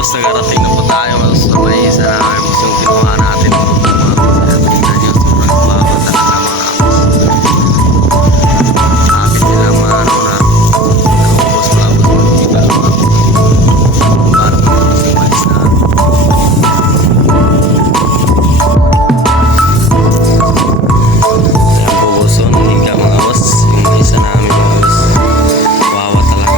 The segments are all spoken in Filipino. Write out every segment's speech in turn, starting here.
boss, nagarating na po tayo mas na may isa na boss yung kinuha natin mga boss. Tingnan nyo, sobrang baba talaga mga boss. Sakit nilang mga ano na boss, mga boss, iba mga boss. Para mga boss yung mais na ayan po boss, so nahiga mga boss yung mais namin mga boss. Wawa talaga.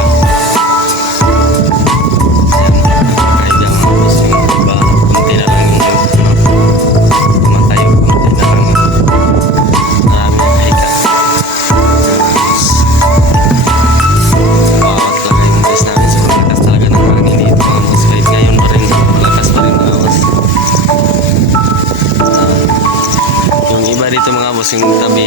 Dito mga boss yung tabi